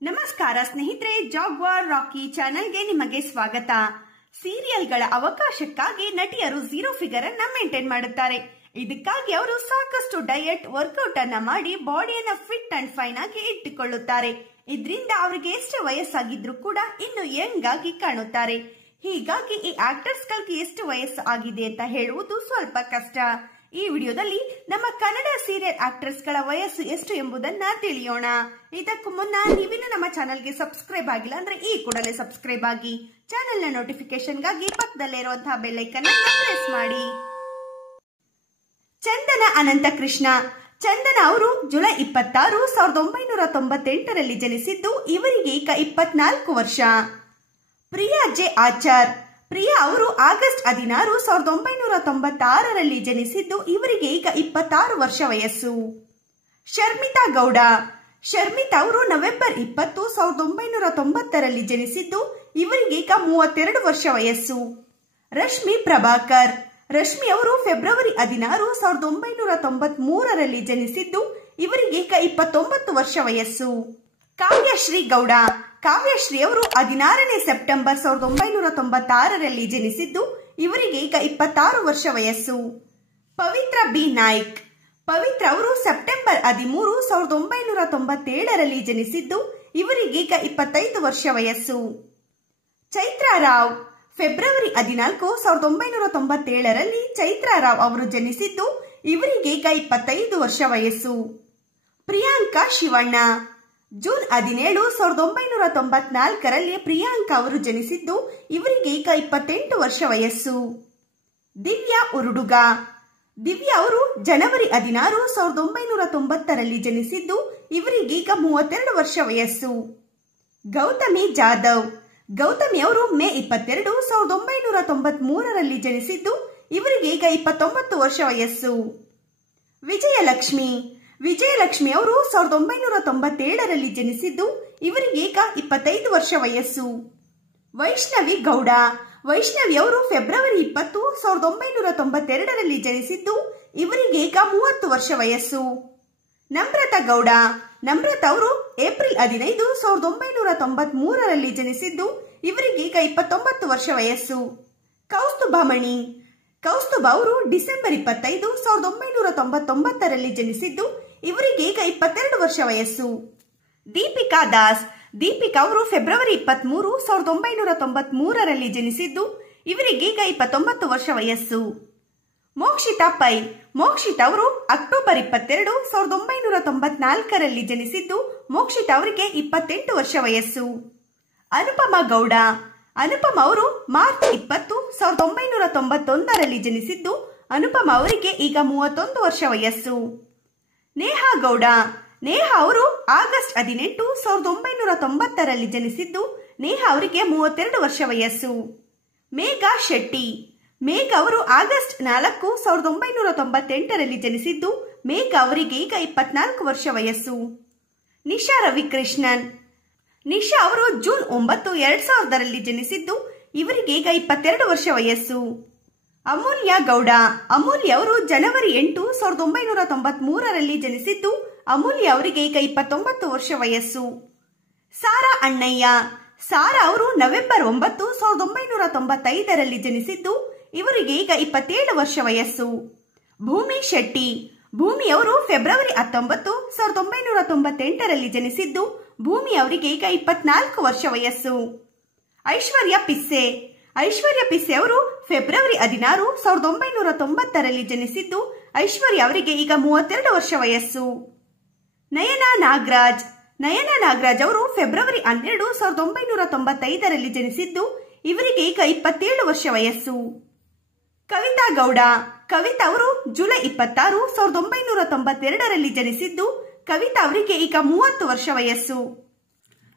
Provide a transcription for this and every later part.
ನಮಸ್ಕಾರ ಸ್ನೇಹಿತರೆ, ಜಾಗ್ವಾರ್ ರಾಕಿ ಚಾನೆಲ್ಗೆ ನಿಮಗೆ ಸ್ವಾಗತ. ಸೀರಿಯಲ್ಗಳ ಅವಕಾಶಕ್ಕಾಗಿ ನಟಿಯರು ಝೀರೋ ಫಿಗರ್ ಅನ್ನ ಮೇಂಟೈನ್ ಮಾಡುತ್ತಾರೆ. ಇದಕ್ಕಾಗಿ ಅವರು ಸಾಕಷ್ಟು ಡಯಟ್ ವರ್ಕೌಟ್ ಅನ್ನ ಮಾಡಿ ಬಾಡಿಯನ್ನ ಫಿಟ್ ಅಂಡ್ ಫೈನ್ ಆಗಿ ಇಟ್ಟುಕೊಳ್ಳುತ್ತಾರೆ. ಇದರಿಂದ ಅವರಿಗೆ ಎಷ್ಟು ವಯಸ್ಸಾಗಿದ್ರು ಕೂಡ ಇನ್ನು ಯಂಗ್ ಆಗಿ ಕಾಣುತ್ತಾರೆ. ಹೀಗಾಗಿ ಈ ಆಕ್ಟರ್ಸ್ ಗಳಿಗೆ ಎಷ್ಟು ವಯಸ್ಸು ಆಗಿದೆ ಅಂತ ಹೇಳುವುದು ಸ್ವಲ್ಪ ಕಷ್ಟ. ಈ ವಿಡಿಯೋದಲ್ಲಿ ನಮ್ಮ ಕನ್ನಡ ಸೀರಿಯಲ್ ಆಕ್ಟರ್ಸ್ ಗಳ ವಯಸ್ಸು ಎಷ್ಟು ಎಂಬುದನ್ನ ತಿಳಿಯೋಣ. ಇದಕ್ಕೂ ಮುನ್ನ ನೀವಿನ್ನು ನಮ್ಮ ಚಾನೆಲ್ಗೆ ಸಬ್ಸ್ಕ್ರೈಬ್ ಆಗಿಲ್ಲ ಅಂದ್ರೆ ಈ ಕೂಡಲೇ ಸಬ್ಸ್ಕ್ರೈಬ್ ಆಗಿ, ಚಾನೆಲ್ ನ ನೋಟಿಫಿಕೇಶನ್ ಗಾಗಿ ಪಕ್ಕದಲ್ಲೇ ಇರುವಂತಹ ಬೆಲ್ ಐಕನ್ ಅನ್ನು ಪ್ರೆಸ್ ಮಾಡಿ. ಚಂದನ ಅನಂತಕೃಷ್ಣ. ಚಂದನ ಅವರು ಜುಲೈ 26, 1998ರಲ್ಲಿ ಜನಿಸಿದ್ದು. ಇವರಿಗೆ ಈಗ 24 ವರ್ಷ. ಪ್ರಿಯಾ ಜೆ ಆಚಾರ್. ಪ್ರಿಯಾ ಅವರು ಆಗಸ್ಟ್ 16, 1996ರಲ್ಲಿ ಜನಿಸಿದ್ದು. ಇವರಿಗೆ ಈಗ 26 ವರ್ಷ ವಯಸ್ಸು. ಶರ್ಮಿತಾ ಗೌಡ. ಶರ್ಮಿತಾ ಅವರು ನವೆಂಬರ್ 20, 1990ರಲ್ಲಿ ಜನಿಸಿದ್ದು. ಇವರಿಗೆ ಈಗ 32 ವರ್ಷ ವಯಸ್ಸು. ರಶ್ಮಿ ಪ್ರಭಾಕರ್. ರಶ್ಮಿ ಅವರು ಫೆಬ್ರವರಿ 16, 1993ರಲ್ಲಿ ಜನಿಸಿದ್ದು. ಇವರಿಗೆ ಈಗ 29 ವರ್ಷ ವಯಸ್ಸು. ಕಾವ್ಯಶ್ರೀ ಗೌಡ. ಕಾವ್ಯಶ್ರೀ ಅವರು 16ನೇ ಸೆಪ್ಟೆಂಬರ್ 1996ರಲ್ಲಿ ಜನಿಸಿದ್ದು. ಇವರಿಗೆ ಈಗ 26 ವರ್ಷ ವಯಸ್ಸು. ಪವಿತ್ರ ಬಿ ನಾಯ್ಕ್. ಪವಿತ್ರ ಅವರು ಸೆಪ್ಟೆಂಬರ್ 13, 1997ರಲ್ಲಿ ಜನಿಸಿದ್ದು. ಇವರಿಗೆ ಈಗ 25 ವರ್ಷ ವಯಸ್ಸು. ಚೈತ್ರಾ ರಾವ್. ಫೆಬ್ರವರಿ 14, 1997ರಲ್ಲಿ ಚೈತ್ರಾ ರಾವ್ ಅವರು ಜನಿಸಿದ್ದು. ಇವರಿಗೆ ಈಗ 25 ವರ್ಷ ವಯಸ್ಸು. ಪ್ರಿಯಾಂಕಾ ಶಿವಣ್ಣ. ಜೂನ್ 17, 1994ರಲ್ಲಿ ಪ್ರಿಯಾಂಕಾ ಅವರು ಜನಿಸಿದ್ದು. ಇವರಿಗೆ ಈಗ 28 ವರ್ಷ ವಯಸ್ಸು. ದಿವ್ಯಾ ಉರುಡುಗ. ದಿವ್ಯಾ ಅವರು ಜನವರಿ 16, 1990ರಲ್ಲಿ ಜನಿಸಿದ್ದು. ಇವರಿಗೆ ಈಗ 32 ವರ್ಷ ವಯಸ್ಸು. ಗೌತಮಿ ಜಾಧವ್. ಗೌತಮಿ ಅವರು ಮೇ 22, 1993ರಲ್ಲಿ ಜನಿಸಿದ್ದು. ಇವರಿಗೆ ಈಗ 29 ವರ್ಷ ವಯಸ್ಸು. ವಿಜಯಲಕ್ಷ್ಮಿ. ವಿಜಯಲಕ್ಷ್ಮಿ ಅವರು 1997ರಲ್ಲಿ ಜನಿಸಿದ್ದು. ಇವರಿಗೆ ಈಗ 25 ವರ್ಷ ವಯಸ್ಸು. ವೈಷ್ಣವಿ ಗೌಡ. ವೈಷ್ಣವಿ ಅವರು ಫೆಬ್ರವರಿ 20, 1992ರಲ್ಲಿ ಜನಿಸಿದ್ದು. ಇವರಿಗೆ ಈಗ 30 ವರ್ಷ ವಯಸ್ಸು. ನಮ್ರತಾ ಗೌಡ. ನಮ್ರತಾ ಅವರು ಏಪ್ರಿಲ್ 15, 1993ರಲ್ಲಿ ಜನಿಸಿದ್ದು. ಇವರಿಗೆ ಈಗ 29 ವರ್ಷ ವಯಸ್ಸು. ಕೌಸ್ತುಭಮಣಿ. ಕೌಸ್ತುಭ ಅವರು ಡಿಸೆಂಬರ್ 25, 1999ರಲ್ಲಿ ಜನಿಸಿದ್ದು. ಇವರಿಗೆ ಈಗ 22 ವರ್ಷ ವಯಸ್ಸು. ದೀಪಿಕಾ ದಾಸ್. ದೀಪಿಕಾ ಅವರು ಫೆಬ್ರವರಿ 23, 1993ರಲ್ಲಿ ಜನಿಸಿದ್ದು. ಇವರಿಗೆ ಈಗ 29 ವರ್ಷ ವಯಸ್ಸು. ಮೋಕ್ಷಿತಾ ಪೈ. ಮೋಕ್ಷಿತಾ ಅವರು ಅಕ್ಟೋಬರ್ 22, 1994ರಲ್ಲಿ ಜನಿಸಿದ್ದು. ಮೋಕ್ಷಿತಾ ಅವರಿಗೆ 28 ವರ್ಷ ವಯಸ್ಸು. ಅನುಪಮ ಗೌಡ. ಅನುಪಮ ಅವರು ಮಾರ್ಚ್ 20, 1991ರಲ್ಲಿ ಜನಿಸಿದ್ದು. ಅನುಪಮ ಅವರಿಗೆ ಈಗ 31 ವರ್ಷ ವಯಸ್ಸು. ನೇಹಾ ಗೌಡ. ನೇಹಾ ಅವರು ಆಗಸ್ಟ್ 18, 1990ರಲ್ಲಿ ಜನಿಸಿದ್ದು. ನೇಹಾ ಅವರಿಗೆ 32 ವರ್ಷ ವಯಸ್ಸು. ಮೇಘಾ ಶೆಟ್ಟಿ. ಮೇಘಾ ಅವರು ಆಗಸ್ಟ್ 4, 1998ರಲ್ಲಿ ಜನಿಸಿದ್ದು. ಮೇಘಾ ಅವರಿಗೆ ಈಗ 24 ವರ್ಷ ವಯಸ್ಸು. ನಿಶಾ ರವಿಕೃಷ್ಣನ್. ನಿಶಾ ಅವರು ಜೂನ್ 9, 2000ರಲ್ಲಿ ಜನಿಸಿದ್ದು. ಇವರಿಗೆ ಈಗ 22 ವರ್ಷ ವಯಸ್ಸು. ಅಮೂಲ್ಯ ಗೌಡ. ಅಮೂಲ್ಯ ಅವರು ಜನವರಿ 8, 1993ರಲ್ಲಿ ಜನಿಸಿದ್ದು. ಅಮೂಲ್ಯ ಅವರಿಗೆ ಈಗ 29 ವರ್ಷ ವಯಸ್ಸು. ಸಾರಾ ಅಣ್ಣಯ್ಯ. ಸಾರಾ ಅವರು ನವೆಂಬರ್ 9, 1995ರಲ್ಲಿ ಜನಿಸಿದ್ದು. ಇವರಿಗೆ ಈಗ 27 ವರ್ಷ ವಯಸ್ಸು. ಭೂಮಿ ಶೆಟ್ಟಿ. ಭೂಮಿ ಅವರು ಫೆಬ್ರವರಿ 19, 1998ರಲ್ಲಿ ಜನಿಸಿದ್ದು. ಭೂಮಿ ಅವರಿಗೆ ಈಗ 24 ವರ್ಷ ವಯಸ್ಸು. ಐಶ್ವರ್ಯ ಪಿಸ್ಸೆ. ಐಶ್ವರ್ಯ ಪಿಸ್ಸೆ ಅವರು ಫೆಬ್ರವರಿ 16, 1990ರಲ್ಲಿ ಜನಿಸಿದ್ದು. ಐಶ್ವರ್ಯ ಅವರಿಗೆ ಈಗ 32 ವರ್ಷ ವಯಸ್ಸು. ನಯನಾ ನಾಗರಾಜ್. ನಯನಾ ನಾಗರಾಜ್ ಅವರು ಫೆಬ್ರವರಿ 12, 1995ರಲ್ಲಿ ಜನಿಸಿದ್ದು. ಇವರಿಗೆ ಈಗ 27 ವರ್ಷ ವಯಸ್ಸು. ಕವಿತಾ ಗೌಡ. ಕವಿತಾ ಅವರು ಜುಲೈ 26, 1992ರಲ್ಲಿ ಜನಿಸಿದ್ದು. ಕವಿತಾ ಅವರಿಗೆ ಈಗ 30 ವರ್ಷ ವಯಸ್ಸು.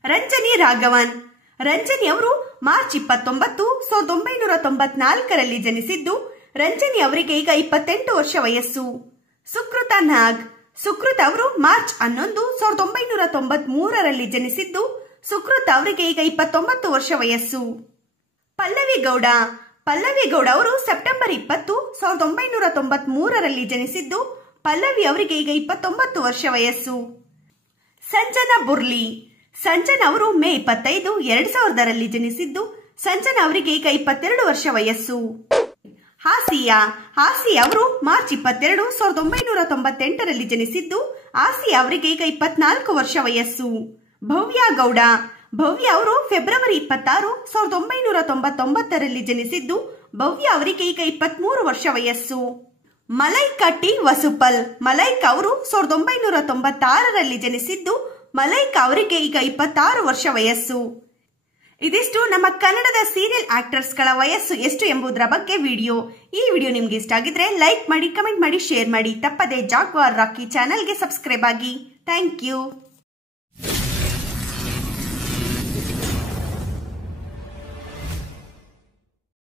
ರಂಜನಿ ರಾಘವನ್. ರಂಜನಿ ಅವರು ಮಾರ್ಚ್ 29, 1994ರಲ್ಲಿ ಜನಿಸಿದ್ದು. ರಂಜನಿ ಅವರಿಗೆ ಈಗ 28 ವರ್ಷ ವಯಸ್ಸು. ಸುಕೃತ ನಾಗ್. ಸುಕೃತ ಅವರು ಮಾರ್ಚ್ 11, 1993ರಲ್ಲಿ ಜನಿಸಿದ್ದು. ಸುಕೃತ ಅವರಿಗೆ ಈಗ 29 ವರ್ಷ ವಯಸ್ಸು. ಪಲ್ಲವಿ ಗೌಡ. ಪಲ್ಲವಿ ಗೌಡ ಅವರು ಸೆಪ್ಟೆಂಬರ್ 20, 1993ರಲ್ಲಿ ಜನಿಸಿದ್ದು. ಪಲ್ಲವಿ ಅವರಿಗೆ ಈಗ 29 ವರ್ಷ ವಯಸ್ಸು. ಸಂಜನಾ ಬುರ್ಲಿ. ಸಂಜನಾ ಅವರು ಮೇ 25, 2000ರಲ್ಲಿ ಜನಿಸಿದ್ದು. ಸಂಜನಾ ಅವರಿಗೆ ಈಗ 22 ವರ್ಷ ವಯಸ್ಸು. ಹಾಸಿಯಾ ಅವರು ಮಾರ್ಚ್ 22, 1998ರಲ್ಲಿ ಜನಿಸಿದ್ದು. ಹಾಸಿಯಾ ಅವರಿಗೆ ಈಗ 24 ವರ್ಷ ವಯಸ್ಸು. ಭವ್ಯ ಗೌಡ ಅವರು ಫೆಬ್ರವರಿ 26, 1999ರಲ್ಲಿ ಜನಿಸಿದ್ದು. ಭವ್ಯ ಅವರಿಗೆ ಈಗ 23 ವರ್ಷ ವಯಸ್ಸು. ಮಲೈಕಾ ಟಿ ವಸುಪಲ್ ಅವರು 1996ರಲ್ಲಿ ಜನಿಸಿದ್ದು. ಮಲೈಕಾ ಅವರಿಗೆ ಈಗ 26 ವರ್ಷ ವಯಸ್ಸು. ಇದಿಷ್ಟು ನಮ್ಮ ಕನ್ನಡದ ಸೀರಿಯಲ್ ಆಕ್ಟರ್ಸ್ಗಳ ವಯಸ್ಸು ಎಷ್ಟು ಎಂಬುದರ ಬಗ್ಗೆ ವಿಡಿಯೋ. ಈ ವಿಡಿಯೋ ನಿಮ್ಗೆ ಇಷ್ಟ ಆಗಿದ್ರೆ ಲೈಕ್ ಮಾಡಿ, ಕಮೆಂಟ್ ಮಾಡಿ, ಶೇರ್ ಮಾಡಿ. ತಪ್ಪದೆ ಜಾಗ್ವಾರ್ ರಾಕಿ ಚಾನೆಲ್ಗೆ ಸಬ್ಸ್ಕ್ರೈಬ್ ಆಗಿ. Thank you.